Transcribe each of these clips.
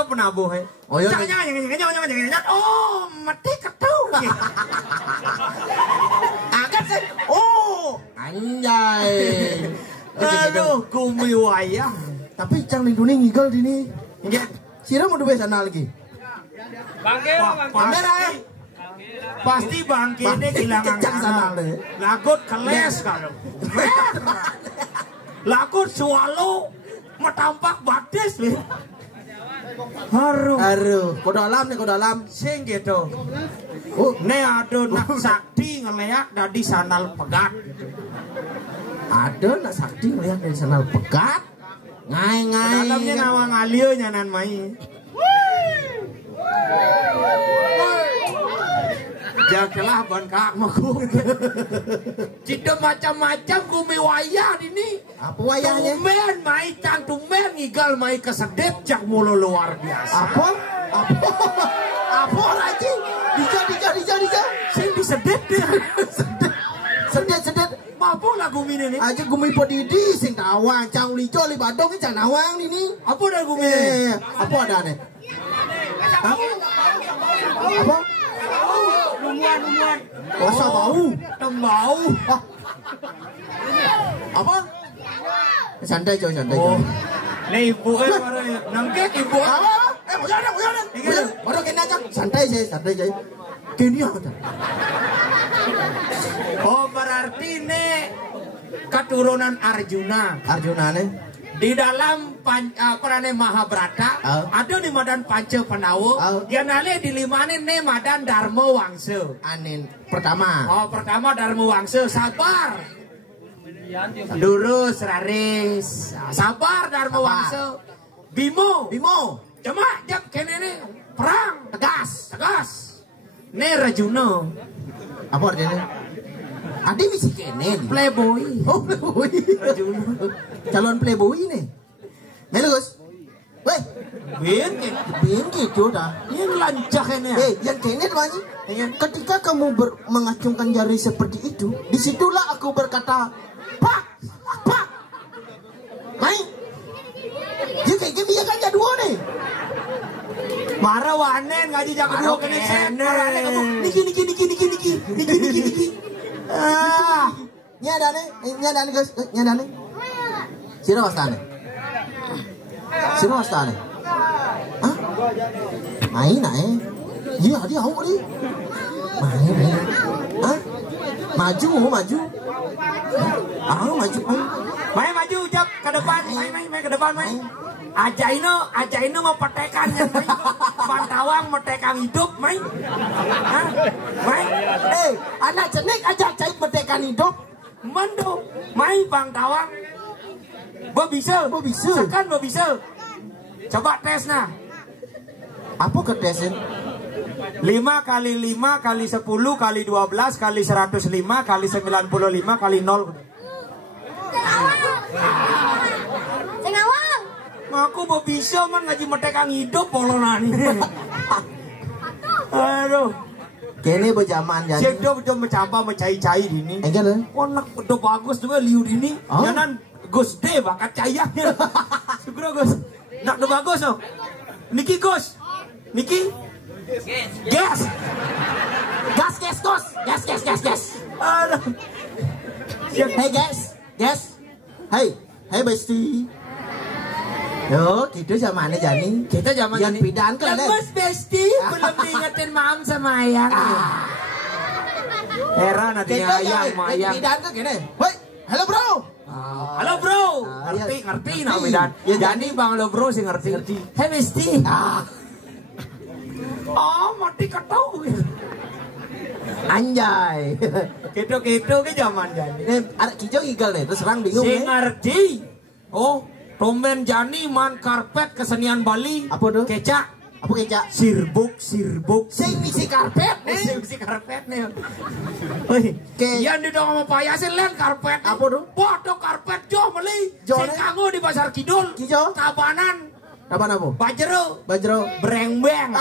Penabuh he. Oh iya. Oh, mati ketu. Agak sih. Oh, anjay. Aduh, kumi wayang. Tapi cang linduni ngigel dini. Nggih. Sira mau duwe sana lagi. Bangke, kamera. Pasti bangke ini kehilangan sana. Lagut keles kalau. Lagut swallow metampak badis. Haru, kau dalam nih, kau dalam. Sing gitu. Ne ada nak sakti ngeliat dari sanal pegat. Ada nak sakti ngeliat dari sanal pegat. Ngai. Dalamnya ngawang alio nyanan mai. Jagalah ban kak maku. Cita macam-macam kumi wayah ini. Apa wayahnya? Tumen mai cang tumen ngigal mai kesedep cak mulu luar biasa. Apa lagi? Dija. Sing disedep dia. Sedet. Apa lagu ini nih? Aja gumi podidi sing tawang cang lijo li badong cang nawang ini. Apa dah gumi ini? Apa ada nih? Apa? Lumuan. Rasa bau. Tembau. Apa? Santai coy. Nih ibu nangkep ibu. Bukan. Baru kena aja. Santai coy. Kini aja. Oh berarti nih keturunan Arjuna. Arjuna nih. Di dalam Prane Mahabharata ada di Madan Panca Pandawa. Dia nale di limane ne Madan Dharma Wangsa. Anin pertama. Oh pertama Dharma Wangsa sabar. Lurus raris. Sabar Dharma Wangsa. Bimo. Cuma jap kene ne perang tegas. Ne Rajuna. Apa artinya? Adi misi kene. Playboy. Oh playboy. Rajuna. Calon playboy nih. Melus. Weh. Bien gitu dah. Yang lancah ini. Yang kene teman. Ketika kamu mengacungkan jari seperti itu, disitulah aku berkata, Pak. Mai. Dia kayak gini ya kan dua nih. Marah wanen ngaji jago dua kene senar ane kamu. Niki. Nyadane guys, nyadane. Sira wastane. Hah? Main Iya, dia mau ni. Main. Hah? Maju. Maju. Main maju jap ke depan, main ke depan main. Aja ini mau petekannya main. Pantawang metekang hidup main. Hah? Main. Anak cenik aja cai petekan hidup. Mendo, main Pantawang. Bo bisa. Sekan bo bisa. Coba tes nah. Apa ke tesin? 5 kali 5 kali 10 kali 12 kali 105 kali 95 kali 0. Sengawang. Aku mau bisa man ngaji metekang hidup polonani. Aduh. Kene berjaman jadi. Cek do mencapai mencai-cai ini. Enggak deh. Konak do bagus juga liu ini. Jangan Gus D bakat cayangnya. Syukur Gus. Nak do bagus oh. Niki Gus. Niki. Gas. Gas. Aduh. Hey guys. Hey bestie. Yo, gitu zamannya Jani. Kita zaman yang ini. pindahan kan. Lemes bestie, belum diingetin mam sama ayang. Heran adanya ayang sama ayang. Pindahan kan gini. Woi, halo bro. Halo bro. Ngerti nah Medan. Ya Jani bang lo bro sih ngerti. Hey bestie. Oh, mati ketau. Anjay. Gitu ke zaman Jani. Ada kijau igal nih, terus orang bingung si nih. ngerti. Oh, Romen Jani man karpet kesenian Bali. Apa tuh? Kecak. Apa kecak? Sirbuk. Sing misi karpet nih. Sing misi karpet nih. Wih, yang di dong sama payasin len karpet. Apa tuh? Bodoh karpet jo beli. Jo, Sing kanggo di pasar Kidul. Kijo? Kabanan. Kapan apa? Bajero. Berengbeng.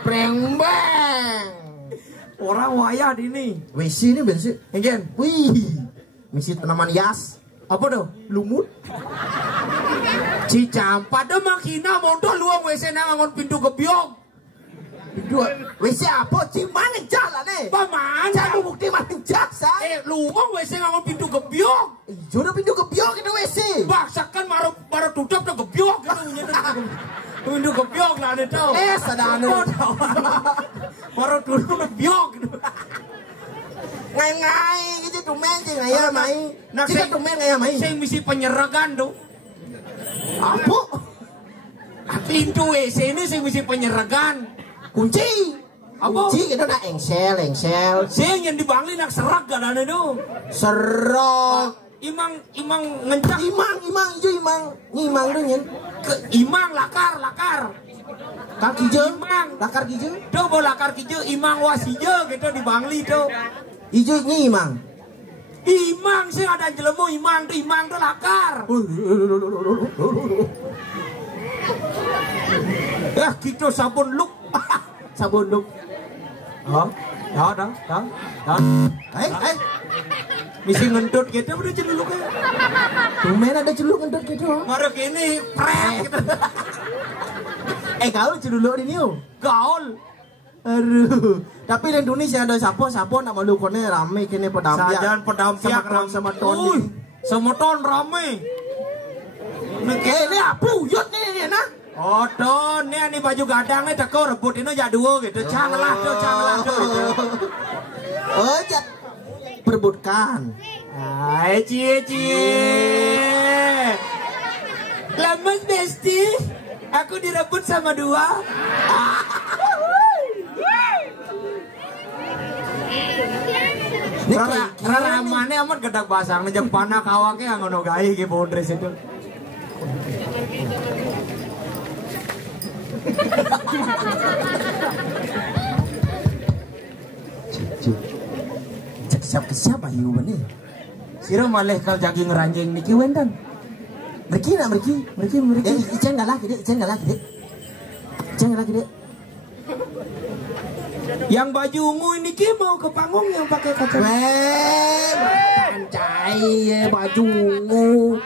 Berengbeng. Orang wayah di ini. WC ini bensin. Enggen. Wih. Misi tanaman hias. Apa tuh? Lumut. Cicampa dah makina mondol luang WC nangangon pintu gebyong. Pintu WC apa? Ciman jalan nih. Paman. Jangan bukti mana jasa. Luang WC nangangon pintu gebyong. Jodoh pintu gebyong itu WC. Baksakan baru tutup tuh gebyong gitu. Pintu gebyong lah itu. Sadano. Baru tutup gebyong gitu. Ngai gitu tumen sih ngaya mai. Sih tumen ngaya mai. Sing misi penyeragan tuh. Apa? Pintu WC ini sing misi penyeragan. Kunci. Apa? Kunci gitu nak engsel. Sing yang dibangli nak serak gak ada itu. Serok. Imang ngencak. Imang tuh nyen. Imang lakar. Lakar kijeu. Imang. Lakar kijeu. Coba lakar kijeu imang wasije gitu dibangli tuh. Ijo nyi imang. Imang sih ada jelemu imang tuh lakar. Gitu sabun luk. Oh, dah. Misi ngentut gitu udah celuluknya. Tumen ada celuluk ngentut gitu. Marek ini pret gitu. Gaul celuluk di niu. Gaul. Aduh. Tapi di Indonesia ada sapo nak malu kone rame kene pedampiak. Sajan pedampiak sama ton. Sama ton rame. Ini apa uyut nih nah. Oh ton, ini baju gadangnya teko rebut ini jadua gitu. Canglah tuh gitu. Oh, perebutkan. Hai cie. Lemes bestie. Aku direbut sama dua. Ramane amat gedak basang jeung panak awake ngono gawe ge bondres itu. Siap ayu bani. Sira malih kal jagi ngeranjing niki wendan. Meriki. Icen galak gede. Yang baju ungu ini ki mau ke panggung yang pakai kaca. Pancai baju ungu.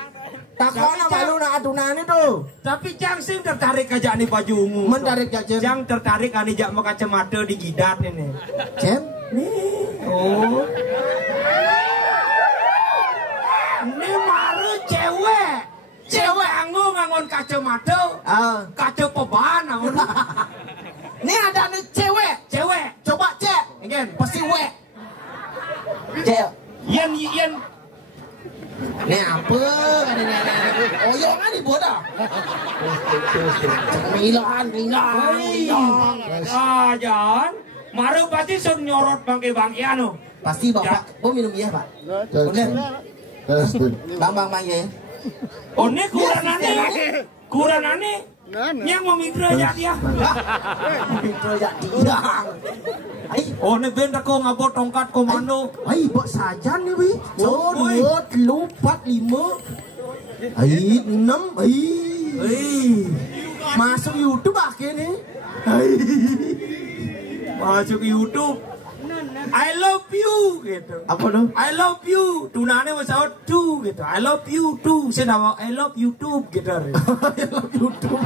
Takona malu na adunan itu. Tapi Jang sing tertarik aja nih baju ungu. Mendarik ya Cem. Jang tertarik ani jak mau kacamata di gidat ini. Cem? Nih. Oh. Ini maru cewek ngangon kacamata. Kaca peban ngangon. Ini ada nih cewek. Coba cek. Again. Pasti we. Cek. Yen. Ini apa? Oyongan di bodoh. Milan. Jangan. Maru pasti sun nyorot bangke anu. Pasti bapak. Oh minum iya pak. Bang ya. Oh ini kuranane. Yang mau mitra aja dia. Oh ini benda kau ngabot tongkat komando. Ay, bok saja nih wi. 1, 2, 3, 4, 5. Ay, 6. Ay. Masuk YouTube akhirnya. Masuk YouTube. I love you gitu. Apa tuh? I love you. Tunane wis do gitu. I love you too. Senawa I love YouTube gitu. I love YouTube.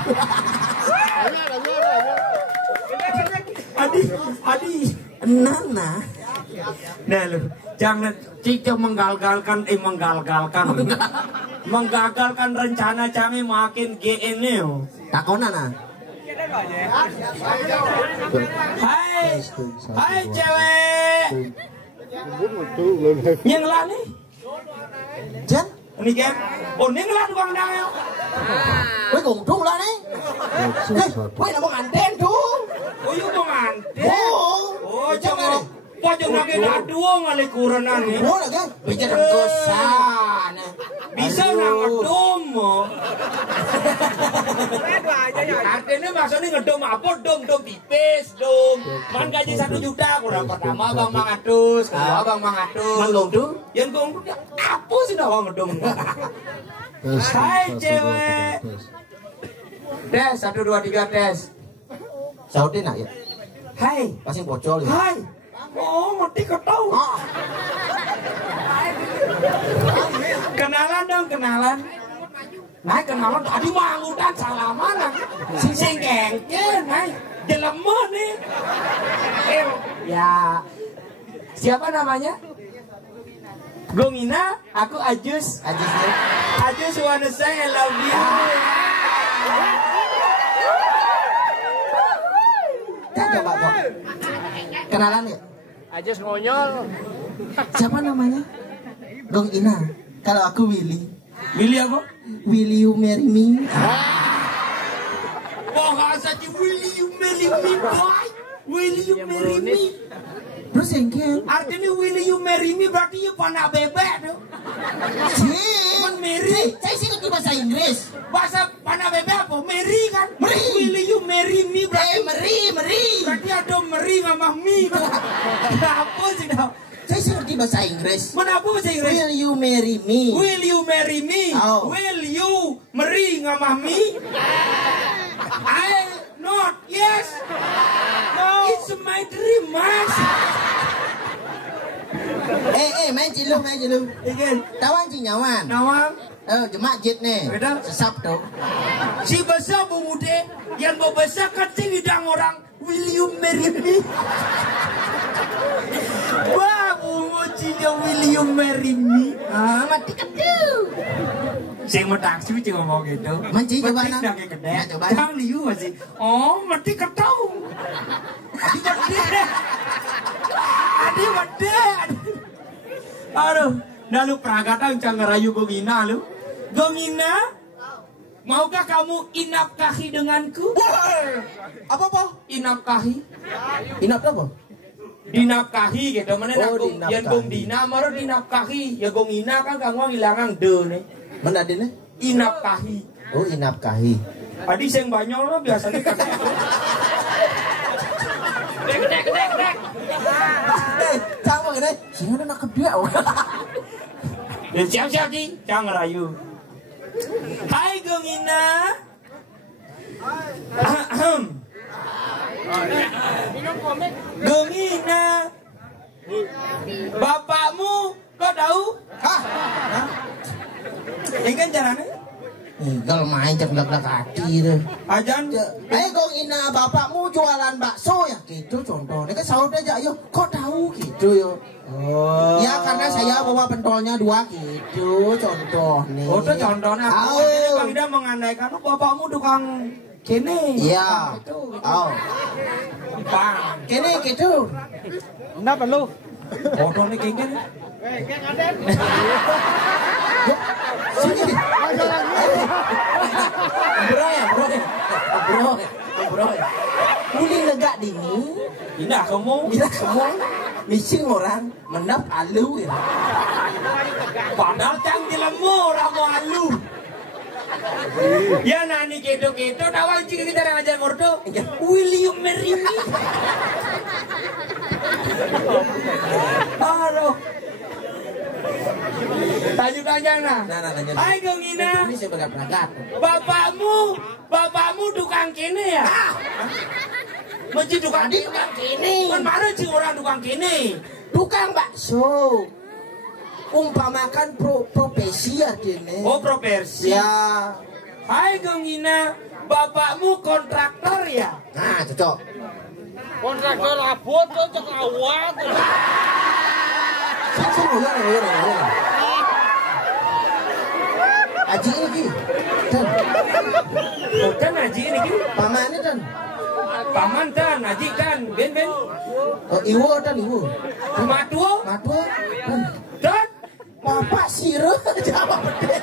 Adi. Nana. Nah lu, jangan Cicok menggagalkan rencana kami makin GN. Takonan ah. Hai cewek. Nyenglan nih. Jan, Ini kan, nyenglan bang Dangel. với cùng trung lên đi. Với là một ngàn tên chú. Oh iya bang Ante. Oh, Jangan. Pojok lagi dua ngali kurenan nih. Bố là cái bicara kosan. Bisa nang ngedom. Artinya maksudnya ngedom apa? Dom tipis, dom. Man gaji 1 juta, kurang pertama bang Mangatus, kedua bang Mangatus. Manggung tuh. Yang gong apa sih nawang ngedom? Hai cewek. Tes 1 2 3 tes. Sao thế này? Hai. Pasti bocor ya. Hai. Oh, mati ketau. Kenalan dong, kenalan. Nah, kenalan tadi mah ngudan salaman. Sing kengken, nah. Jelema nih. Ya. Siapa namanya? Gongina, aku Ajus. Ajus nih. Ajus wanna say I love you. Coba kok. Kenalan ya? Ajus ngonyol. Siapa namanya? Gong Ina. Kalau aku Willy. Willy apa? Will you marry me? Bahasa di will you marry me, boy? Will you marry me? Terus engkel. Artinya will you marry me berarti you panak bebek tuh. Sih. Mary. Saya sih ngerti bahasa Inggris. Bahasa panak bebek apa? Mary kan? Mary. Will you marry me berarti Meri. berarti ada Mary ngamah mi tuh. Apa sih dah? Saya sih ngerti bahasa Inggris. Mana apa bahasa Inggris? Will you marry me? Will you marry me? Oh. Will you Mary ngamah mi? I not yes. No. It's my dream, mas. Main cilu. Again. Tawan cinyawan. Nawang. Jemaat jit nih. Beda. Sesap tuh. Si besar pemuda yang mau besar kecil hidang orang. Will you marry me? Wah, umucinya will you marry me? Mati kecil. Saya mau taksi cuma ngomong gitu. Manci coba nak. nak. Gede. Coba. Tang liu masih. Oh, mati ketau. Adi gede. Aduh, lalu pragata yang ngerayu Gongina lu. Gongina, maukah kamu inapkahi denganku? Apa? Inapkahi? Inap apa? Dinapkahi gitu. Mana Oh, nak dinapkahi. yang Gong Dina maru dinapkahi. Ya Gongina kan kanggo ngilangang de nih. Mana adine? Inapkahi. Oh, inapkahi. Adi sing banyak lo biasanya kan. Dek. Sama gede. Sing ada nak kedua. Dan siap-siap Ji, jangan ngerayu. Hai Gongina. Gongina. Bapakmu kau tahu? Hah? Ini kan caranya. Kalau main ceklek-ceklek hati tuh. Ajan. Gong Ina, bapakmu jualan bakso ya? Gitu contohnya. Kan sahut aja, yuk. Kok tahu gitu yo? Oh. Ya karena saya bawa pentolnya 2 gitu contohnya. Oh, itu contohnya. Oh. Bang Ida mengandaikan bapakmu tukang kene. Iya. Oh. Bang. Kene gitu. Enggak perlu. Foto nih kene. Sini deh. Bro. Uli negak dini. Indah kamu. Bila kamu missing orang menap alu ya. Padahal cang di lemu ramu alu. Ya nani kedo tawang jika kita ngajar mordo. Will you marry me? Halo. Tanya nah. Tanya. Hai Gongina. Ini saya berangkat. Bapakmu tukang kene ya? Menci tukang Tadi tukang kini. Kan mana sih orang tukang kini? Tukang bakso. Umpamakan profesi ya dene. Oh profesi. Ya. Hai Gengina, bapakmu kontraktor ya? Nah, cocok. Kontraktor rabot tuh cek awak. Aji ini dan Dan Haji ini ki? pamannya dan Paman dan Haji dan ben. iwo dan iwo Matuo dan Bapak Siro jawab deh.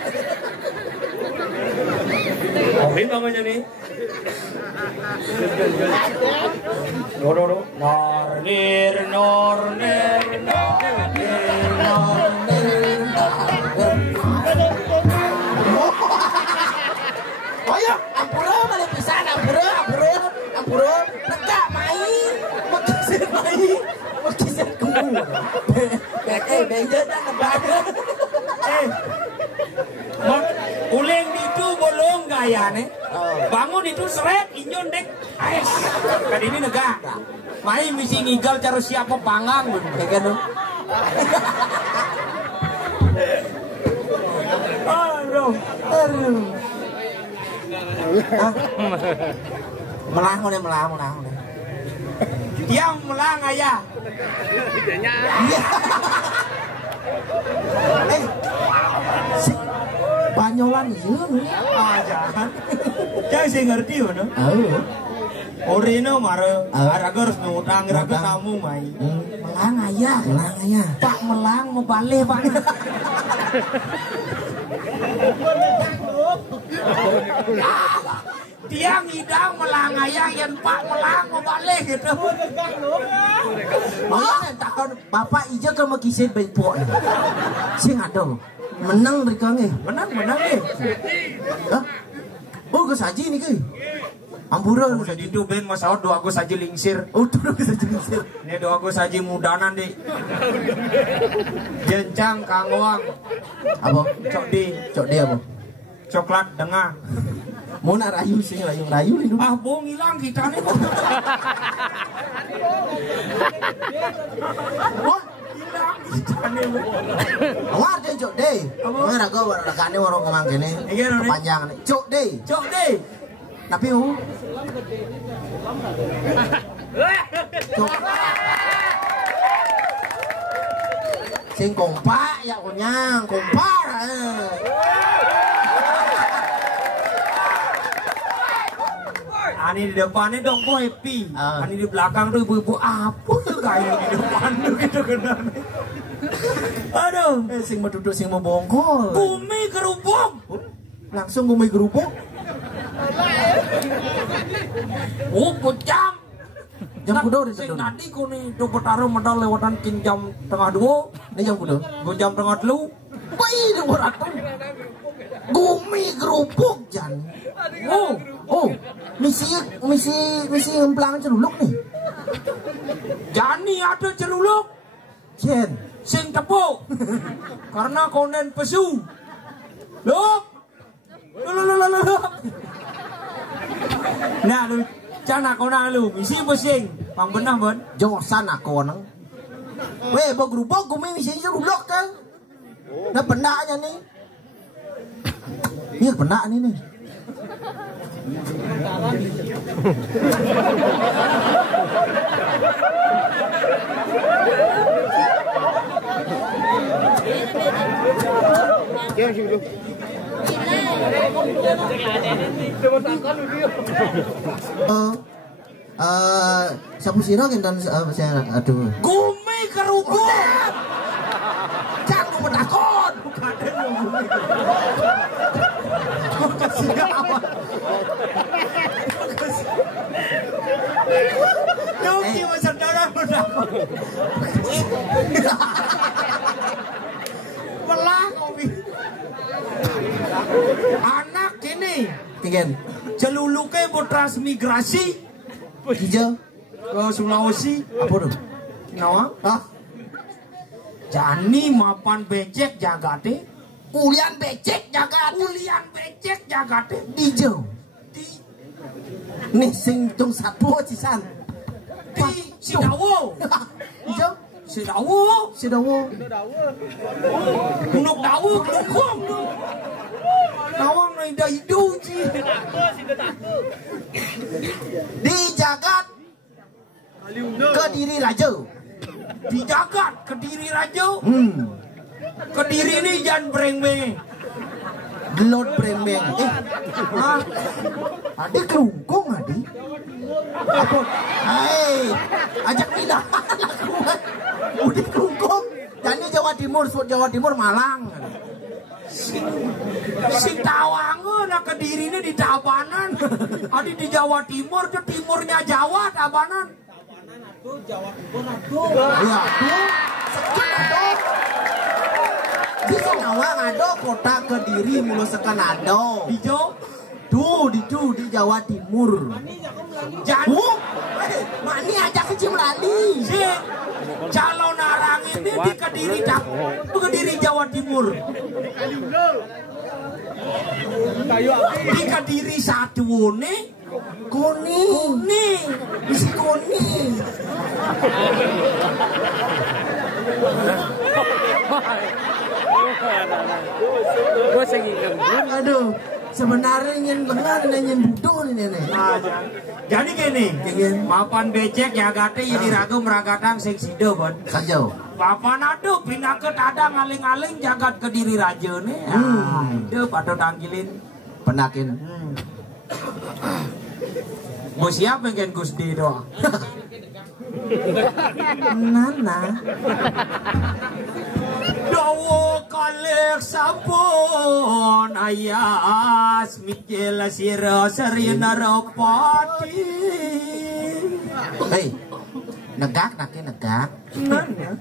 Omin namanya nih. Nornir. Ayo, ampura malah pisan, ampura, lega main, makisir kumu. Benjo dan nebada. Uling itu bolong gaya nih. Bangun itu seret inyon dek. Ais. Kan ini negak. Main misi ngigal cara siapa panggang gitu. Kayak gitu. Aduh. Melang. Yang melang ayah. Si Banyolan iya nih. Jangan. Jangan saya ngerti mana. Orino mare harus ngutang raga kamu mai. Melang ayah. Pak melang mau balik Pak. Tiang hidang melang ayah yang Pak melang mau balik gitu. Makanya takkan bapak ija ke makisin baik puak. Sing ada menang mereka nih. Menang nih. Hah? Oh gue saji nih ke. Ampura Udah itu ben masalah doa gue saja lingsir. Oh tuh gue saji lingsir. Ini doa gue saja mudanan deh. Jencang kangwang. Apa? Cok di apa? coklat dengah. Mau nak rayu sing rayu ini. Ah bong hilang kita nih. Wah, Hilang kita nih. awar deh cok deh. Mana kau rakane warung ngomong gini. Panjang nih. Cok deh. Cok deh. Tapi Cok. Sing kompak ya kunyang, kompak. Ani di depannya dong kok happy. Ani di belakang tuh ibu-ibu apa tuh kayak di depan tuh gitu kan. Aduh, Sing mau duduk sing mau bongkol. bumi kerupuk. Langsung gue gerupuk. Jam. Jam kudo di Sing situ. tadi ku nih coba taruh medal lewatan kin jam tengah 2. Ini jam kudo. Gue jam tengah 3. Wih, orang gumi gerupuk jan. Oh, misi ngemplang celuluk nih. Jani ada ceruluk. Jen. Sing tepuk. Karena konen pesu. Luk. Nah lu cana kona lu misi pusing pang benah ben Josan aku nang. Weh, bawa gerupuk gumi misi celuluk kan. Nah pendaknya nih. Iya pendak nih. Sapu sirah dan saya aduh. gumi kerupuk Jangan menakut. Yuki saudara menakut melah kopi anak ini Tinggal celuluke mau transmigrasi hijau ke Sulawesi apa tuh? nawa Ah, Jani mapan becek jagate ulian becek jaga ulian becek jagate hijau. di Nih sing tung satu cisan. Si Dawo. Hijau? Si Dawo. Si Dawo. Nuk Dawo kelungkung. Nawang na indah hidup sih. Di jagat Kediri Raja. Di jagat Kediri Raja. Kediri ini jangan brengme. Gelot brembeng. Hah? Adi kelungkung adi. Apa? Hai, ajak pindah. Udah kelungkung. Jadi Jawa Timur Malang. Si Tawangan na Kediri ini di Tabanan. Adi di Jawa Timur, itu timurnya Jawa Tabanan. Ya, tuh. Sekit ada. Di Singawang ada kota Kediri mulu sekan ada. Di Jawa. Tuh, di Jawa Timur. Jangan. Mani aja kecil lali. Si calon arang ini di Kediri Jawa Timur. Di Kediri satu nih Kuning. Isi kuning. Aduh, sebenarnya ingin lengan ingin budul ini nih. Jadi gini, papan becek ya gate jadi ragam ragatang sing sido bon. Saja. Papan aduh pindah ke tadang aling-aling jagat Kediri Raja nih. Itu pada tanggilin Penakin. mau siapa yang Gusti doa? Nana. Dawo kalek sampun ayas mikil sira serina rapati. Hei, negak. Nana.